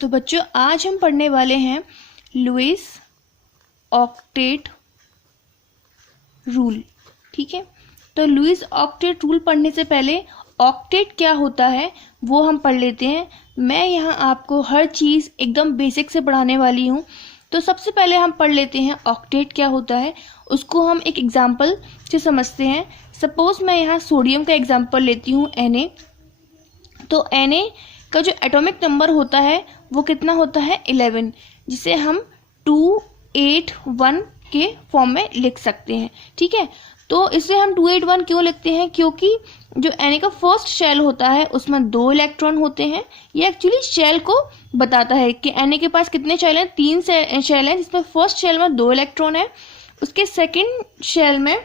तो बच्चों आज हम पढ़ने वाले हैं लुईस ऑक्टेट रूल। ठीक है, तो लुईस ऑक्टेट रूल पढ़ने से पहले ऑक्टेट क्या होता है वो हम पढ़ लेते हैं। मैं यहाँ आपको हर चीज़ एकदम बेसिक से पढ़ाने वाली हूँ। तो सबसे पहले हम पढ़ लेते हैं ऑक्टेट क्या होता है, उसको हम एक एग्जाम्पल से समझते हैं। सपोज मैं यहाँ सोडियम का एग्जाम्पल लेती हूँ Na। तो Na का जो एटॉमिक नंबर होता है वो कितना होता है 11, जिसे हम 281 के फॉर्म में लिख सकते हैं। ठीक है, तो इसे हम 281 क्यों लिखते हैं, क्योंकि जो Na का फर्स्ट शेल होता है उसमें 2 इलेक्ट्रॉन होते हैं। ये एक्चुअली शेल को बताता है कि Na के पास कितने शेल हैं, 3 शेल हैं, जिसमें फर्स्ट शेल में 2 इलेक्ट्रॉन है, उसके सेकेंड शेल में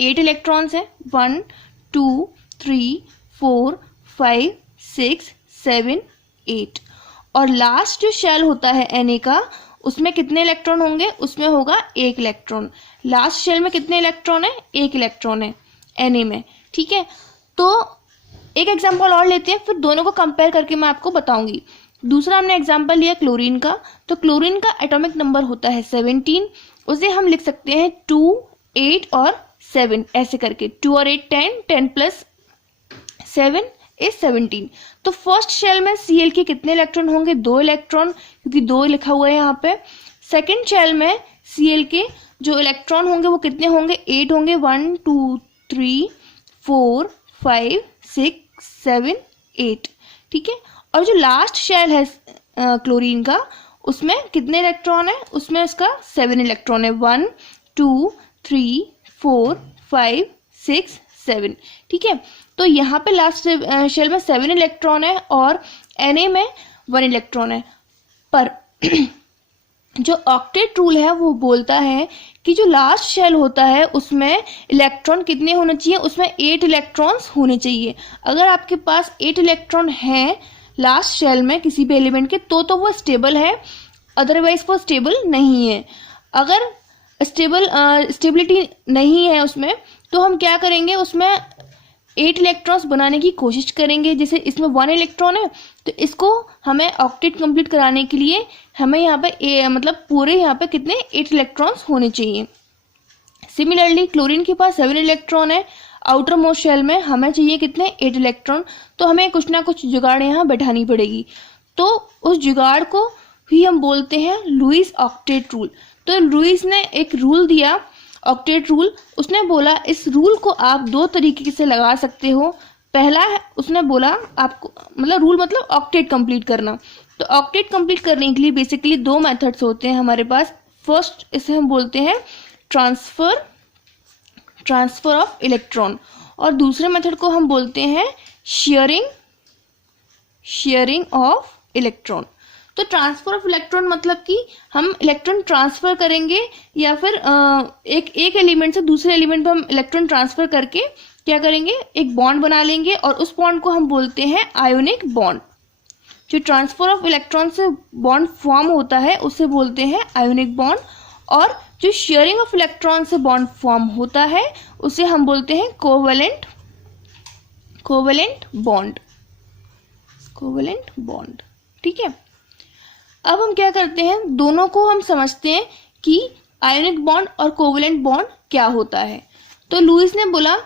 8 इलेक्ट्रॉन्स है, 1 2 3 4 5 6 7 8। और लास्ट जो शेल होता है Na का उसमें कितने इलेक्ट्रॉन होंगे, उसमें होगा 1 इलेक्ट्रॉन। लास्ट शेल में कितने इलेक्ट्रॉन है, 1 इलेक्ट्रॉन है Na में। ठीक है, तो एक एग्जांपल और लेते हैं, फिर दोनों को कंपेयर करके मैं आपको बताऊंगी। दूसरा हमने एग्जांपल लिया क्लोरीन का। तो क्लोरीन का एटॉमिक नंबर होता है 17, उसे हम लिख सकते हैं 2 8 और 7 ऐसे करके, 2 और 8 10, 10 प्लस 7 इज 17। तो फर्स्ट शेल में Cl के कितने इलेक्ट्रॉन होंगे, 2 इलेक्ट्रॉन, क्योंकि 2 लिखा हुआ है यहाँ पे। सेकेंड शेल में Cl के जो इलेक्ट्रॉन होंगे वो कितने होंगे, 8 होंगे, 1 2 3 4 5 6 7 8। ठीक है, और जो लास्ट शेल है क्लोरीन का उसमें कितने इलेक्ट्रॉन है, उसमें इसका 7 इलेक्ट्रॉन है, 1 2 3 4 5 6 7। ठीक है, तो यहाँ पे लास्ट शेल में 7 इलेक्ट्रॉन है और Na में 1 इलेक्ट्रॉन है। पर जो ऑक्टेट रूल है वो बोलता है कि जो लास्ट शेल होता है उसमें इलेक्ट्रॉन कितने होने चाहिए, उसमें 8 इलेक्ट्रॉन्स होने चाहिए। अगर आपके पास 8 इलेक्ट्रॉन है लास्ट शेल में किसी भी एलिमेंट के तो वो स्टेबल है, अदरवाइज वो स्टेबल नहीं है। अगर स्टेबिलिटी नहीं है उसमें तो हम क्या करेंगे, उसमें 8 इलेक्ट्रॉन्स बनाने की कोशिश करेंगे। जैसे इसमें 1 इलेक्ट्रॉन है तो इसको हमें ऑक्टेट कंप्लीट कराने के लिए हमें यहाँ पे मतलब पूरे यहाँ पे कितने 8 इलेक्ट्रॉन्स होने चाहिए। सिमिलरली क्लोरीन के पास 7 इलेक्ट्रॉन है आउटर मोस्ट शेल में, हमें चाहिए कितने 8 इलेक्ट्रॉन। तो हमें कुछ ना कुछ जुगाड़ यहाँ बैठानी पड़ेगी। तो उस जुगाड़ को ही हम बोलते हैं लुईस ऑक्टेट रूल। तो लुईस ने एक रूल दिया ऑक्टेट रूल। उसने बोला इस रूल को आप 2 तरीके से लगा सकते हो। पहला है उसने बोला आपको मतलब रूल मतलब ऑक्टेट कंप्लीट करना। तो ऑक्टेट कंप्लीट करने के लिए बेसिकली 2 मेथड्स होते हैं हमारे पास। फर्स्ट इसे हम बोलते हैं ट्रांसफर ऑफ इलेक्ट्रॉन, और दूसरे मेथड को हम बोलते हैं शेयरिंग ऑफ इलेक्ट्रॉन। तो ट्रांसफर ऑफ इलेक्ट्रॉन मतलब कि हम इलेक्ट्रॉन ट्रांसफर करेंगे या फिर एक एलिमेंट से दूसरे एलिमेंट पे हम इलेक्ट्रॉन ट्रांसफर करके क्या करेंगे, एक बॉन्ड बना लेंगे और उस बॉन्ड को हम बोलते हैं आयोनिक बॉन्ड। जो ट्रांसफर ऑफ इलेक्ट्रॉन से बॉन्ड फॉर्म होता है उसे बोलते हैं आयोनिक बॉन्ड, और जो शेयरिंग ऑफ इलेक्ट्रॉन से बॉन्ड फॉर्म होता है उसे हम बोलते हैं कोवेलेंट बॉन्ड। ठीक है, अब हम क्या करते हैं, दोनों को हम समझते हैं कि आयोनिक बॉन्ड और कोवेलेंट बॉन्ड क्या होता है। तो लुईस ने बोला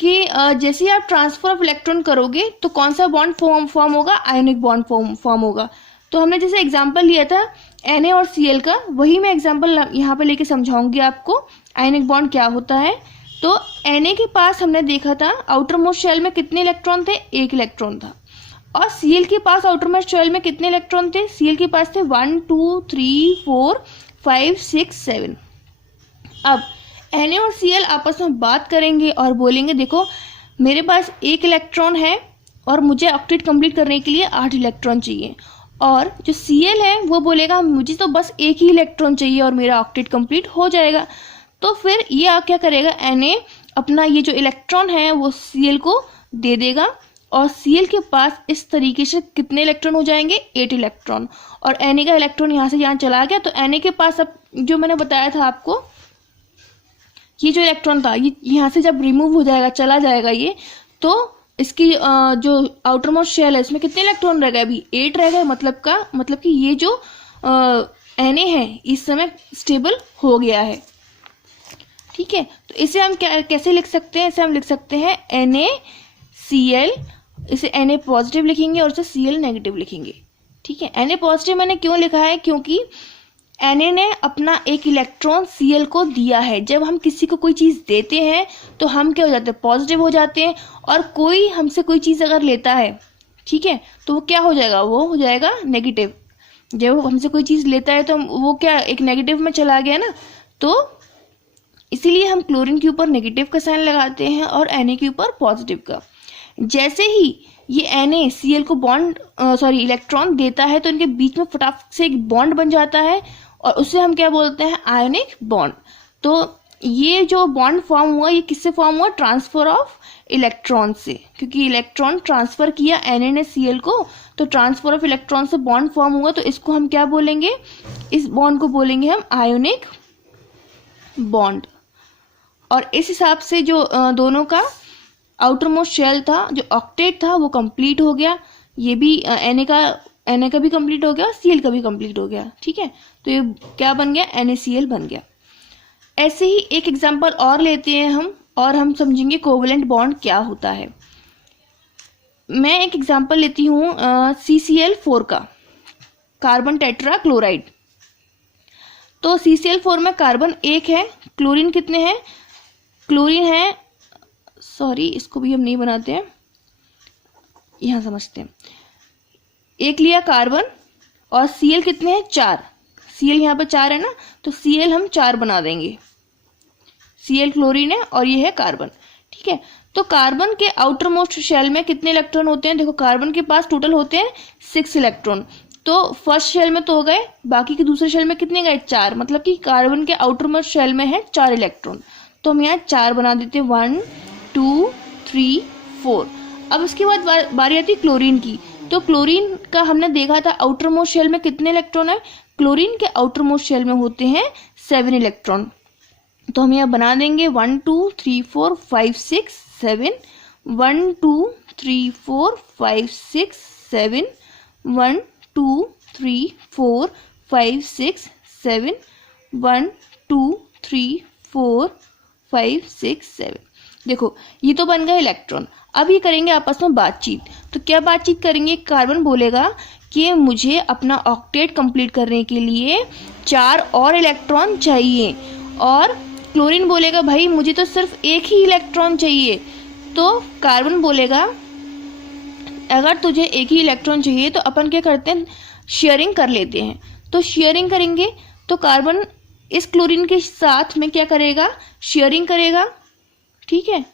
कि जैसे ही आप ट्रांसफर ऑफ इलेक्ट्रॉन करोगे तो कौन सा बॉन्ड फॉर्म होगा, आयोनिक बॉन्ड फॉर्म होगा। तो हमने जैसे एग्जांपल लिया था Na और Cl का, वही मैं एग्जांपल यहाँ पे लेके समझाऊंगी आपको आयोनिक बॉन्ड क्या होता है। तो Na के पास हमने देखा था आउटर मोस्ट शेल में कितने इलेक्ट्रॉन थे, 1 इलेक्ट्रॉन था। और Cl के पास आउटर मोस्ट शेल में कितने इलेक्ट्रॉन थे, Cl के पास थे 1 2 3 4 5 6 7। अब Na और Cl आपस में बात करेंगे और बोलेंगे देखो मेरे पास 1 इलेक्ट्रॉन है और मुझे ऑक्टेट कंप्लीट करने के लिए 8 इलेक्ट्रॉन चाहिए। और जो Cl है वो बोलेगा मुझे तो बस 1 ही इलेक्ट्रॉन चाहिए और मेरा ऑक्टेट कंप्लीट हो जाएगा। तो फिर ये क्या करेगा, Na अपना ये जो इलेक्ट्रॉन है वो Cl को दे देगा और Cl के पास इस तरीके से कितने इलेक्ट्रॉन हो जाएंगे, 8 इलेक्ट्रॉन। और Na का इलेक्ट्रॉन यहाँ से यहाँ चला गया। तो Na के पास अब जो मैंने बताया था आपको, ये जो इलेक्ट्रॉन था ये यहाँ से जब रिमूव हो जाएगा, चला जाएगा ये, तो इसकी जो आउटर मोस्ट शेल है इसमें कितने इलेक्ट्रॉन रह गए, अभी 8 रह गए, मतलब कि ये जो Na है इस समय स्टेबल हो गया है। ठीक है, तो इसे हम कैसे लिख सकते हैं, इसे हम लिख सकते हैं NaCl, इसे Na पॉजिटिव लिखेंगे और इसे Cl नेगेटिव लिखेंगे। ठीक है, Na पॉजिटिव मैंने क्यों लिखा है, क्योंकि Na ने अपना एक इलेक्ट्रॉन Cl को दिया है। जब हम किसी को कोई चीज़ देते हैं तो हम क्या हो जाते हैं, पॉजिटिव हो जाते हैं, और कोई हमसे कोई चीज़ अगर लेता है, ठीक है, तो वो क्या हो जाएगा, वो हो जाएगा नेगेटिव। जब हमसे कोई चीज़ लेता है तो वो क्या एक नेगेटिव में चला गया ना, तो इसीलिए हम क्लोरीन के ऊपर नेगेटिव का साइन लगाते हैं और Na के ऊपर पॉजिटिव का। जैसे ही ये NaCl को इलेक्ट्रॉन देता है तो इनके बीच में फटाफट से एक बॉन्ड बन जाता है और उसे हम क्या बोलते हैं, आयोनिक बॉन्ड। तो ये जो बॉन्ड फॉर्म हुआ ये किससे फॉर्म हुआ, ट्रांसफर ऑफ इलेक्ट्रॉन से, क्योंकि इलेक्ट्रॉन ट्रांसफर किया Na ने Cl को, तो ट्रांसफर ऑफ इलेक्ट्रॉन से बॉन्ड फॉर्म हुआ। तो इसको हम क्या बोलेंगे, इस बॉन्ड को बोलेंगे हम आयोनिक बॉन्ड। और इस हिसाब से जो दोनों का आउटर मोस्ट शेल था, जो ऑक्टेट था, वो कंप्लीट हो गया। ये भी Na का भी कंप्लीट हो गया, Cl का भी कंप्लीट हो गया। ठीक है, तो ये क्या बन गया, NaCl बन गया। ऐसे ही एक एग्जांपल और लेते हैं हम, और हम समझेंगे कोवेलेंट बॉन्ड क्या होता है। मैं एक एग्जांपल लेती हूँ CCl4 का, कार्बन टेट्रा क्लोराइड। तो CCl4 में कार्बन 1 है, क्लोरीन कितने हैं, क्लोरीन है, इसको भी हम नहीं बनाते हैं, यहां समझते हैं। एक लिया कार्बन और Cl कितने हैं, 4, Cl यहाँ पे 4 है ना, तो Cl हम 4 बना देंगे। Cl क्लोरीन है और ये है कार्बन। ठीक है, तो कार्बन के आउटर मोस्ट शेल में कितने इलेक्ट्रॉन होते हैं, देखो कार्बन के पास टोटल होते हैं 6 इलेक्ट्रॉन। तो फर्स्ट शेल में तो हो गए, बाकी के दूसरे शेल में कितने गए, 4, मतलब कि कार्बन के आउटर मोस्ट शेल में है 4 इलेक्ट्रॉन। तो हम यहाँ 4 बना देते हैं, 1 2 3 4। अब उसके बाद बारी आती है क्लोरीन की। तो क्लोरीन का हमने देखा था आउटर मोस्ट शेल में कितने इलेक्ट्रॉन है, क्लोरीन के आउटर मोस्ट शेल में होते हैं 7 इलेक्ट्रॉन। तो हम यहाँ बना देंगे 1 2 3 4 5 6 7, 1 2 3 4 5 6 7, 1 2 3 4 5 6 7, 1 2 3 4 5 6 7। देखो ये तो बन गए इलेक्ट्रॉन। अब ये करेंगे आपस में बातचीत। तो क्या बातचीत करेंगे, कार्बन बोलेगा कि मुझे अपना ऑक्टेट कंप्लीट करने के लिए 4 और इलेक्ट्रॉन चाहिए, और क्लोरीन बोलेगा भाई मुझे तो सिर्फ 1 ही इलेक्ट्रॉन चाहिए। तो कार्बन बोलेगा अगर तुझे 1 ही इलेक्ट्रॉन चाहिए तो अपन क्या करते हैं, शेयरिंग कर लेते हैं। तो शेयरिंग करेंगे, तो कार्बन इस क्लोरीन के साथ में क्या करेगा, शेयरिंग करेगा। ठीक है,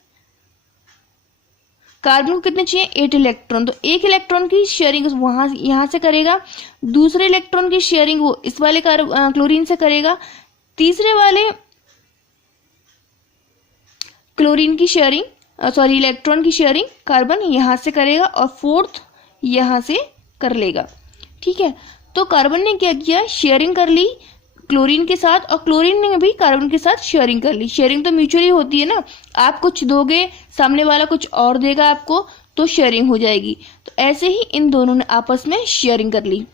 कार्बन को कितने चाहिए, 8 इलेक्ट्रॉन, तो 1 इलेक्ट्रॉन की शेयरिंग वहां यहां से करेगा, दूसरे इलेक्ट्रॉन की शेयरिंग वो इस वाले क्लोरीन से करेगा, तीसरे वाले क्लोरीन की शेयरिंग इलेक्ट्रॉन की शेयरिंग कार्बन यहां से करेगा, और फोर्थ यहां से कर लेगा। ठीक है, तो कार्बन ने क्या किया, शेयरिंग कर ली क्लोरीन के साथ, और क्लोरीन ने भी कार्बन के साथ शेयरिंग कर ली। शेयरिंग तो म्यूचुअली होती है ना, आप कुछ दोगे सामने वाला कुछ और देगा आपको, तो शेयरिंग हो जाएगी। तो ऐसे ही इन दोनों ने आपस में शेयरिंग कर ली।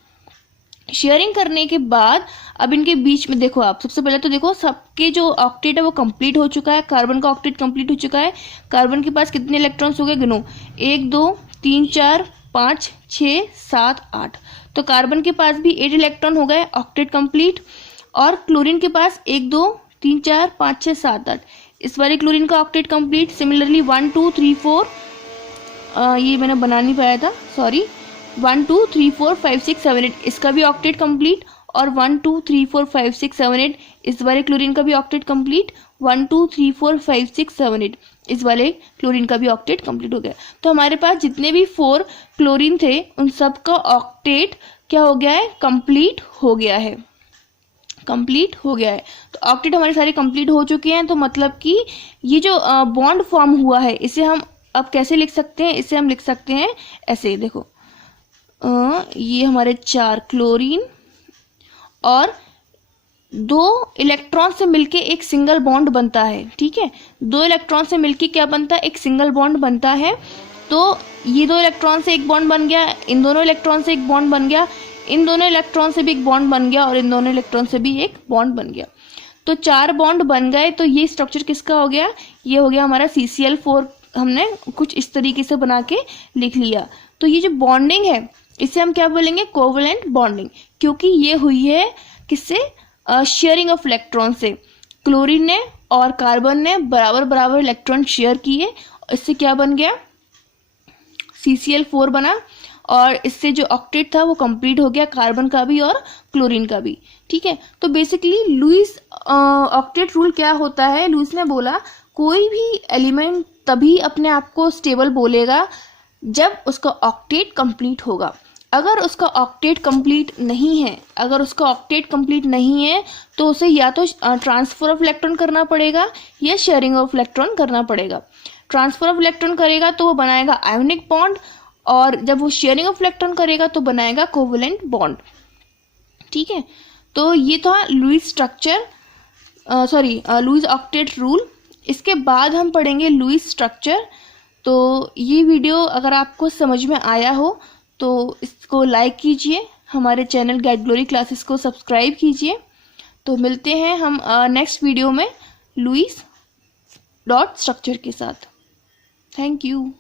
शेयरिंग करने के बाद अब इनके बीच में देखो, आप सबसे पहले तो देखो सबके जो ऑक्टेट है वो कंप्लीट हो चुका है। कार्बन का ऑक्टेट कंप्लीट हो चुका है। कार्बन के पास कितने इलेक्ट्रॉन्स हो गए, गिनो, 1 2 3 4 5 6 7 8। तो कार्बन के पास भी 8 इलेक्ट्रॉन हो गए, ऑक्टेट कंप्लीट। और क्लोरीन के पास 1 2 3 4 5 6 7 8, इस बार क्लोरीन का ऑक्टेट कंप्लीट। सिमिलरली 1 2 3 4, ये मैंने बना नहीं पाया था, सॉरी, 1 2 3 4 5 6 7 8, इसका भी ऑक्टेट कंप्लीट। और 1 2 3 4 5 6 7 8, इस वाले क्लोरीन का भी ऑक्टेट कंप्लीट। 1 2 3 4 5 6 7 8, इस वाले क्लोरीन का भी ऑक्टेट कंप्लीट हो गया। तो हमारे पास जितने भी 4 क्लोरीन थे उन सब का ऑक्टेट क्या हो गया है, कंप्लीट हो गया है, कंप्लीट हो गया है। तो ऑक्टेट हमारे सारे कंप्लीट हो चुके हैं। तो मतलब कि ये जो बॉन्ड फॉर्म हुआ है इसे हम अब कैसे लिख सकते हैं, इसे हम लिख सकते हैं ऐसे, देखो ये हमारे 4 क्लोरीन और 2 इलेक्ट्रॉन से मिलके एक सिंगल बॉन्ड बनता है। ठीक है, 2 इलेक्ट्रॉन से मिलके क्या बनता है, एक सिंगल बॉन्ड बनता है। तो ये दो इलेक्ट्रॉन से एक बॉन्ड बन गया, इन दोनों इलेक्ट्रॉन से एक बॉन्ड बन गया, इन दोनों इलेक्ट्रॉन से भी एक बॉन्ड बन गया और इन दोनों इलेक्ट्रॉन से भी एक बॉन्ड बन गया। तो 4 बॉन्ड बन गए। तो ये स्ट्रक्चर किसका हो गया, ये हो गया हमारा CCl4। हमने कुछ इस तरीके से बना के लिख लिया। तो ये जो बॉन्डिंग है इसे हम क्या बोलेंगे, कोवलेंट बॉन्डिंग, क्योंकि ये हुई है किससे, शेयरिंग ऑफ इलेक्ट्रॉन से। क्लोरीन ने और कार्बन ने बराबर बराबर इलेक्ट्रॉन शेयर किए, इससे क्या बन गया, CCl4 बना, और इससे जो ऑक्टेट था वो कंप्लीट हो गया, कार्बन का भी और क्लोरीन का भी। ठीक है, तो बेसिकली लुईस ऑक्टेट रूल क्या होता है, लुईस ने बोला कोई भी एलिमेंट तभी अपने आप को स्टेबल बोलेगा जब उसका ऑक्टेट कंप्लीट होगा। अगर उसका ऑक्टेट कंप्लीट नहीं है, तो उसे या तो ट्रांसफर ऑफ इलेक्ट्रॉन करना पड़ेगा या शेयरिंग ऑफ इलेक्ट्रॉन करना पड़ेगा। ट्रांसफर ऑफ इलेक्ट्रॉन करेगा तो वो बनाएगा आयोनिक बॉन्ड, और जब वो शेयरिंग ऑफ इलेक्ट्रॉन करेगा तो बनाएगा कोवलेंट बॉन्ड। ठीक है, तो ये था लुईस लुईस ऑक्टेट रूल। इसके बाद हम पढ़ेंगे लुईस स्ट्रक्चर। तो ये वीडियो अगर आपको समझ में आया हो तो इसको लाइक कीजिए, हमारे चैनल गेट ग्लोरी क्लासेस को सब्सक्राइब कीजिए। तो मिलते हैं हम नेक्स्ट वीडियो में लुईस डॉट स्ट्रक्चर के साथ। Thank you.